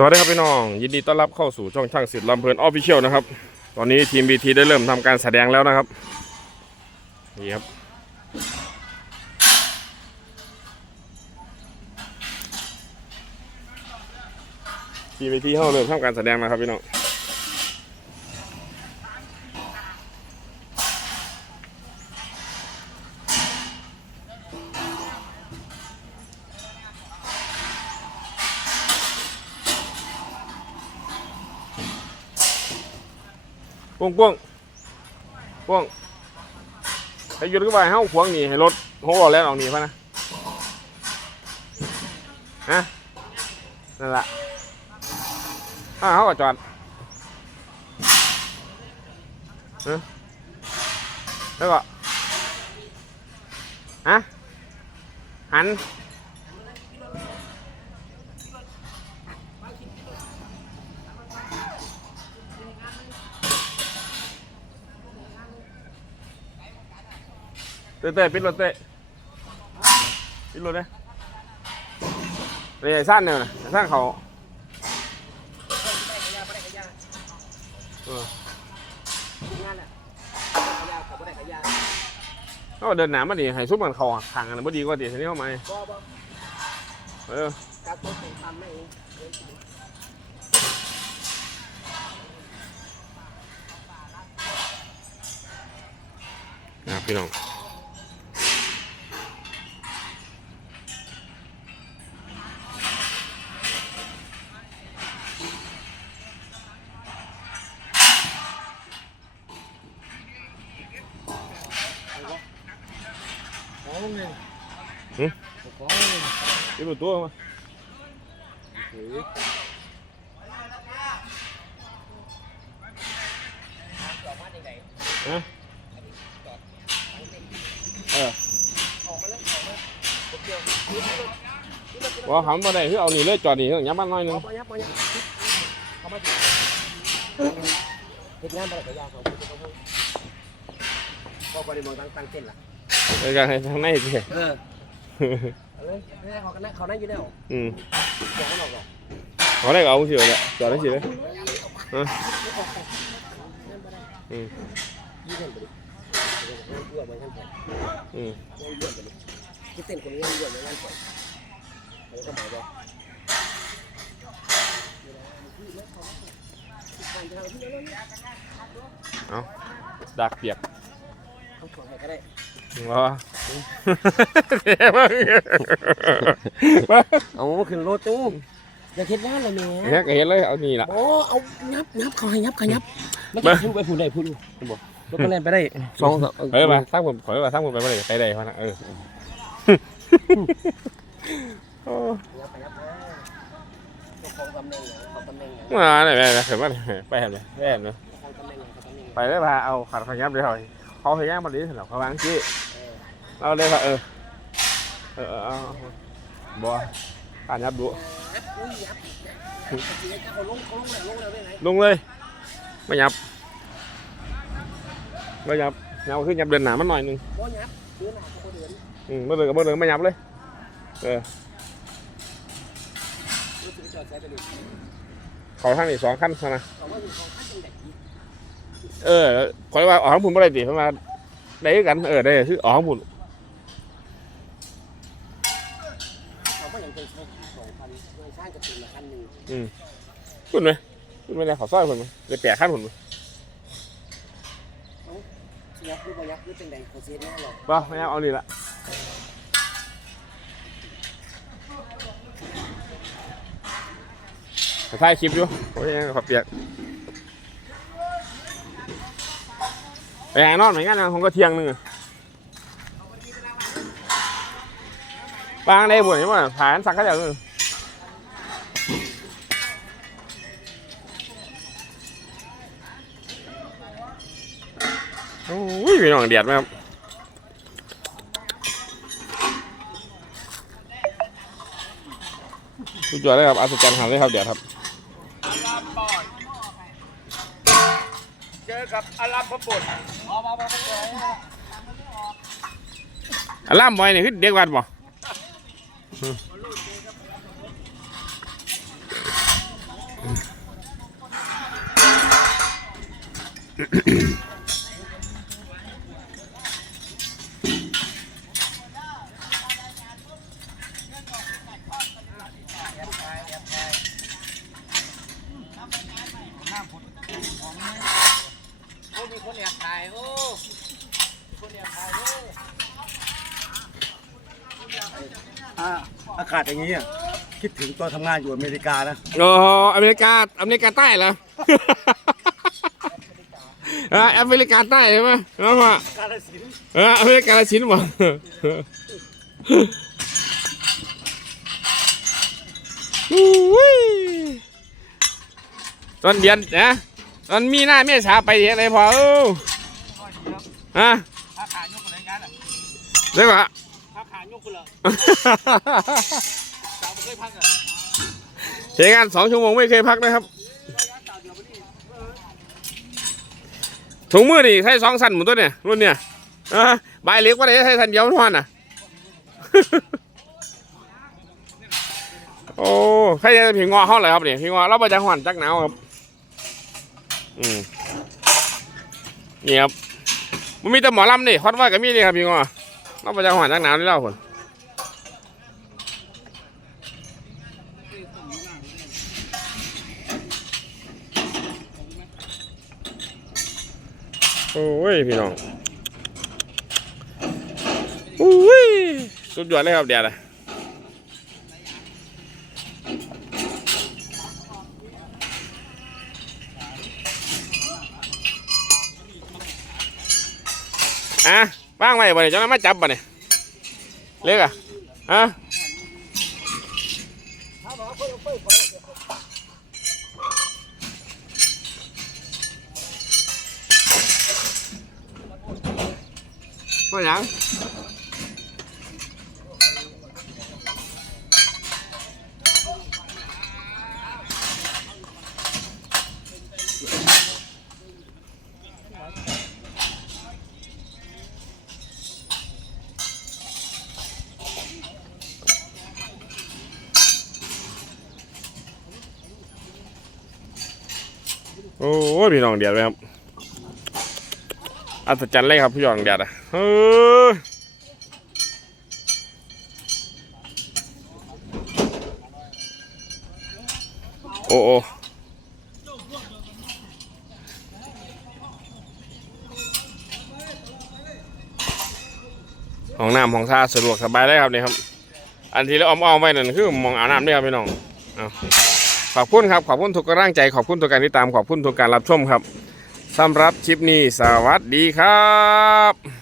สวัสดีครับพี่น้อง ยินดีต้อนรับเข้าสู่ช่องช่างสิทธิ์ลำเพลินออฟฟิเชียลนะครับ ตอนนี้ทีมบีทีได้เริ่มทำการแสดงแล้วนะครับ นี่ครับ ทีมบีทีเขาเริ่มทำการแสดงนะครับพี่น้อง ป้วงป้วงป้วงให้หยุดก็ไปให้าขวางหนีให้รถหกล้อแล่นออกหนีพะนะฮะนั่นแหละถ้าเขาก็จอดฮะแล้วก็ฮะหัน เต้เต้ปิดรถเต้ปิดรถเลยเลยสั้นเนี่ยนะไอ้สั้นเขาก็เดินหนามาดิให้ซุปมันเขาขังกันบ่ดีกว่าดิทีนี้เข้ามาเออนะพี่น้อง หึของหนึ่งปิดรถตัวมาเฮ้ยฮะเออว่าหำมาได้คือ เอานี่เลยจอดนี่เรื่องย้ำบ้านน้อยหนึงเอาไปยับไปยับเอามาเหตุงานอะไรก็ยากเขาก็บริบทตั้งตั้งเต้นล่ะในการให้ทางในสิเออเอาเลยไม่ได้เขากันนะเขาได้ยินแล้วอืมบอกเขาหรอกหรอกเขาได้ก็เอาเฉยเลยจอดได้เฉยเลยเอออืมยี่เต้นไปดิงานเอื้อมเหมือนกันไปอืมงานเอื้อมไปดิที่เต้นคนนี้งานเอื้อมเหมือนกันไปเขาก็หมายว่าเอาดักเปียก เขาขอให้ก็ได้ว้าเดี๋ยวมึง เอาขึ้นรถจูอย่าคิดว่าอะไรเนี่ยเฮ็ดก็เฮ็ดเลยเอานี่ล่ะโอ้เอายับยับเขาให้ยับเขายับมันจะพูดไปพูดได้พูดดูบอกรถก็เล่นไปได้สองสามเฮ้ยมาสร้างผมขอมาสร้างผมไปบ่ได้ไปได้พะนะเออโอ้ยับไปยับนะเจ้าของตำแหน่งอย่างเขาตำแหน่งอย่างมาไหนไปไหนเขินมาไปเห็นไหมไปเห็นไหมเจ้าของตำแหน่งอย่างเขาตำแหน่งไปเลยพาเอาขัดขยับเดี๋ยวเขาพยายามมาดีสำหรับเขาวางจี้ เราเลยว่าเออเออ เออเอาบัวการยับดูอุ้ยยับยับเสียเจ้าเขาลงเขาลงแล้วลงแล้วได้ไงลงเลย ไม่ยับไม่ยับยับขึ้นยับเดินหนามันหน่อยหนึงบ่ยับเดือนหน้าเขาเดือนอืมเมื่อเดินกับเมื่อเดินไม่ยับเลย เออรู้สึกจอดใช้ไปเลยเขาทางนี้สองขั้นเท่านะเขาว่าอยู่เขาคัดยังไงเออขอว่าออกของผมไม่ได้ดิเพราะมาได้คือกัน เออ ได้คือออกของผม ละพันหนึ่งคุณไหมคุณไม่ได้ขอสร้อยผมไหมเลยแปะขั้นผมไหมยับหรือบ่ยับหรือเป็นไงเขาเสียแน่หรอกป่ะไม่เอาเอานี่ละถ่ายคลิปอยู่โอ้ยยังขอเปียกไปหานอนเหมือนกันนะผมก็เที่ยงหนึงอะปางได้บุญนี่มั้งผ่านสักขยันนึง โอ้ยพี่น้องเดียดไหมครับสุดยได้ครับอาศจรรย์หาเลยครับเดียดครับเจอกับอารามพบุตรอารามบอยนี่ยคือเด็กวัดบ่อืม คนอยากถ่ายโอ้คนอยากถ่ายโอ้อ่อากาศอย่างนี้อะคิดถึงตัวทำงานอยู่อเมริกานะอ๋ออเมริกาอเมริกาใต้เหรอ อะอเมริกาใต้ใช่ไหมน้องว่ะกาลสินธุ์เอออเมริกาชิ้นหมดตอนเย็นนะ ตอนมีหน้าเมษาไปเฮ็ดอะไรพอเออฮะขาขายกอะไรกันอะเรียกว่าขาขายกกูเหรอสาวไม่เคยพักอะเทงานสองชั่วโมงไม่เคยพักนะครับถุงมือนี่ใช้สองสั้นหมดตัวเนี่ยรุ่นเนี่ยอะใบายเล็กว่าไหนใช้สั้นเดียวทุกวันอะโอ้ใครจะผิงงอเขาเลยครับเนี่ยผิงงอเราไปจะหวันจักหนาวครับ อืมนี่ครับมันมีแต่หมอลำนี่ฮอตว่ากับมีนี่ครับผิงงอเราไปจะหวันจักหนาวนี่เล่าคนโอ้ยพี่น้องโอ้ยสุดยอดเลยครับเดี๋ยวนะ อะว่างไว้บ่เนี่ยจะมาจับบ่เนี่ยเล็กอะฮะว่าอย่าง โอ้ยพี่น้องเดียดเลยครับ อัศจรรย์เลยครับพี่น้องเดียดอะเฮ้โอ้โอ้ห้องน้ำห้องท่าสะดวกสบายได้ครับนี่ครับ อันที่เราอ้อมๆไว้นั่นคือมองอาบน้ำนี่ครับพี่น้องอา ขอบคุณครับ ขอบคุณทุกกำลังใจ ขอบคุณทุกการติดตาม ขอบคุณทุกการรับชมครับสำหรับคลิปนี้ สวัสดีครับ